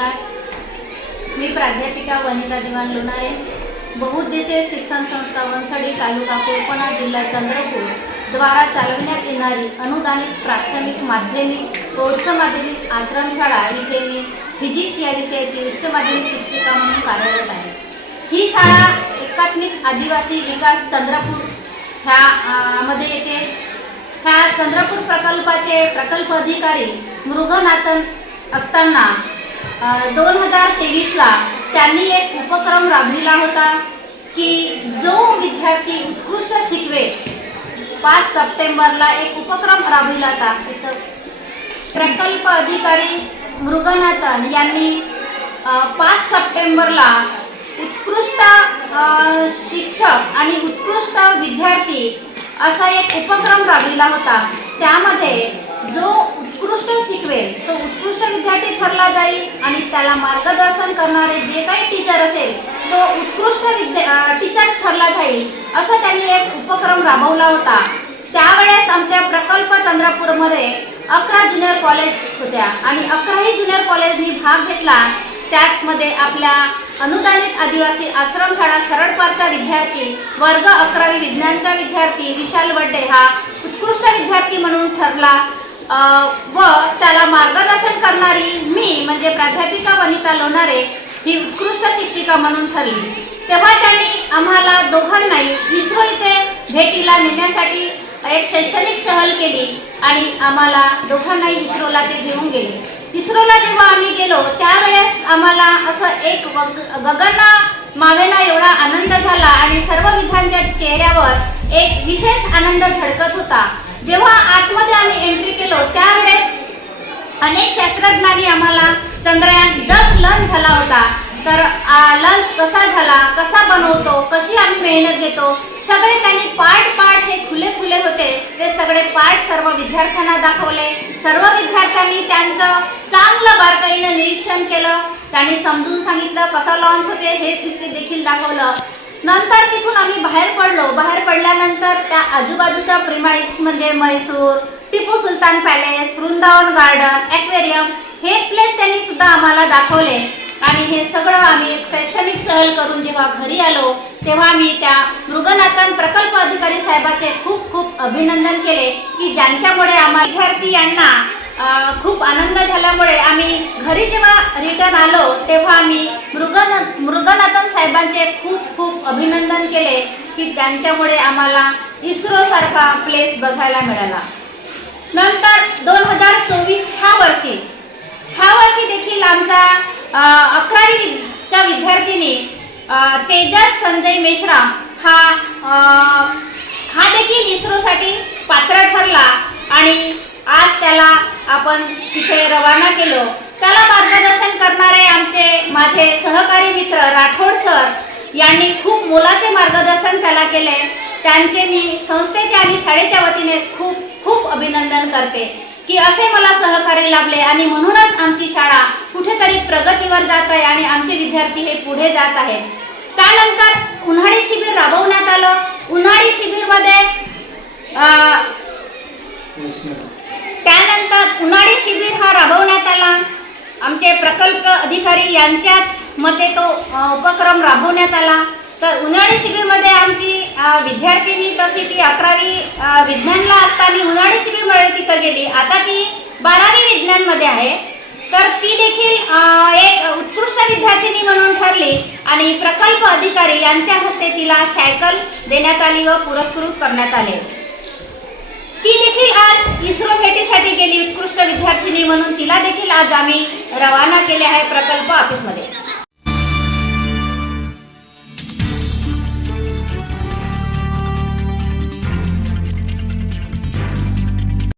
मी प्राध्यापिका वनिता दिवाण लोणारे बहुउद्देशीय शिक्षण संस्था वनसडी तालुका कोकणा जिल्हा चंद्रपूर द्वारा चालवण्यात येणारी अनुदानित प्राथमिक माध्यमिक व उच्च माध्यमिक आश्रमशाळा इथे मी फिजिक्स या विषयाची उच्च माध्यमिक शिक्षिका म्हणून कार्यरत आहे. ही शाळा एकात्मिक आदिवासी विकास चंद्रपूर ह्या मध्ये येते. ह्या चंद्रपूर प्रकल्पाचे प्रकल्प अधिकारी मृगनाथन असताना दोन हजार तेवीसला त्यांनी एक उपक्रम राबविला होता की जो विद्यार्थी उत्कृष्ट शिकवे. पाच सप्टेंबरला एक उपक्रम राबविला होता. तिथं प्रकल्प अधिकारी मृगनाथन यांनी पाच सप्टेंबरला उत्कृष्ट शिक्षक आणि उत्कृष्ट विद्यार्थी असा एक उपक्रम राबविला होता. त्यामध्ये जो उत्कृष्ट शिकवेल तो उत्कृष्ट विद्यार्थी ठरला जाईल. त्याला मार्गदर्शन करणारे जे काही टीचर असेल तो उत्कृष्ट विद्या टीचर्स ठरला जाईल असं त्यांनी एक उपक्रम राबवला होता. त्यावेळेस आमच्या प्रकल्प चंद्रपूरमध्ये अकरा ज्युनियर कॉलेज होत्या आणि अकराही ज्युनियर कॉलेजनी भाग घेतला. त्यामध्ये आपल्या अनुदानित आदिवासी आश्रमशाळा सरळपारचा विद्यार्थी वर्ग अकरावी विज्ञानचा विद्यार्थी विशाल वड्डे हा उत्कृष्ट विद्यार्थी म्हणून ठरला. व त्याला मार्गदर्शन करणारी मी म्हणजे प्राध्यापिका वनिता लोणारे ही उत्कृष्ट शिक्षिका म्हणून ठरली. तेव्हा त्यांनी आम्हाला दोघांनाही इस्रो इथे भेटीला नेण्यासाठी एक शैक्षणिक सहल केली आणि आम्हाला दोघांनाही इस्रोला ते घेऊन गेले. इस्रोला जेव्हा आम्ही गेलो त्यावेळेस आम्हाला असं एक गगना मावेना एवढा आनंद झाला आणि सर्व विधांच्या चेहऱ्यावर एक विशेष आनंद झळकत होता. जेव्हा आतमध्ये आम्ही एंट्री केलो त्यावेळेस अनेक शास्त्रज्ञांनी आम्हाला चंद्रयान जस्ट लंच झाला होता. तर लंच कसा झाला कसा बनवतो कशी आम्ही मेहनत घेतो सगळे त्यांनी पार्ट पार्ट हे खुले खुले होते. ते सगळे पार्ट सर्व विद्यार्थ्यांना दाखवले. सर्व विद्यार्थ्यांनी त्यांचं चांगलं बारकाईनं निरीक्षण केलं. त्यांनी समजून सांगितलं कसा लॉन्च होते हे देखील दाखवलं. नंतर तिथून आम्ही बाहेर पडलो. बाहेर पडल्यानंतर त्या आजूबाजूच्या प्रिमाईस म्हणजे Mysore Tipu Sultan palace Vrindavan garden aquarium हे प्लेस त्यांनी सुद्धा आम्हाला दाखवले. आणि हे सगळं आम्ही एक शैक्षणिक सहल करून जेव्हा घरी आलो तेव्हा मी त्या मृगनाथन प्रकल्प अधिकारी साहेबाचे खूप खूप अभिनंदन केले की ज्यांच्यामुळे आम्हाला विद्यार्थी यांना खूप आनंद झाल्यामुळे आम्ही घरी जेव्हा रिटर्न आलो तेव्हा आम्ही मृगन मृगनाथन साहेबांचे खूप खूप अभिनंदन केले की त्यांच्यामुळे आम्हाला इस्रोसारखा प्लेस बघायला मिळाला. नंतर दोन हजार चोवीस ह्या वर्षी ह्या वर्षी देखील आमचा अकरावीच्या विद्यार्थिनी तेजस संजय मेश्राम हा हा देखील इस्रोसाठी पात्र ठरला आणि आज त्याला आपण तिथे रवाना केलो. त्याला मार्गदर्शन करणारे आमचे माझे सहकारी मित्र राठोड सर यांनी खूप मोलाचे मार्गदर्शन त्याला केले. त्यांचे मी संस्थेचे आणि शाळेच्या वतीने खूप खूप अभिनंदन करते. की असे मला सहकार्य लाभले आणि म्हणूनच आमची शाळा कुठेतरी प्रगतीवर जात आहे आणि आमचे विद्यार्थी हे पुढे जात आहेत. त्यानंतर उन्हाळी शिबिर राबवण्यात आलं. उन्हाळी शिबिरमध्ये त्यानंतर उन्हाळी शिबिर हा राबवण्यात आला. आमचे प्रकल्प अधिकारी यांच्याच मते तो उपक्रम राबवण्यात आला. तर उन्हाळी शिबिरमध्ये आमची विद्यार्थिनी तशी ती अकरावी विज्ञानला असताना उन्हाळी शिबिरमध्ये तिथं गेली. आता ती बारावी विज्ञानमध्ये आहे. तर ती देखील एक उत्कृष्ट विद्यार्थिनी म्हणून ठरली आणि प्रकल्प अधिकारी यांच्या हस्ते तिला सायकल देण्यात आली व पुरस्कृत करण्यात आले. ती देखील आज इस्रो भेटीसाठी गेली. उत्कृष्ट विद्यार्थिनी म्हणून तिला देखील आज आम्ही रवाना केले आहे प्रकल्प ऑफिसमध्ये.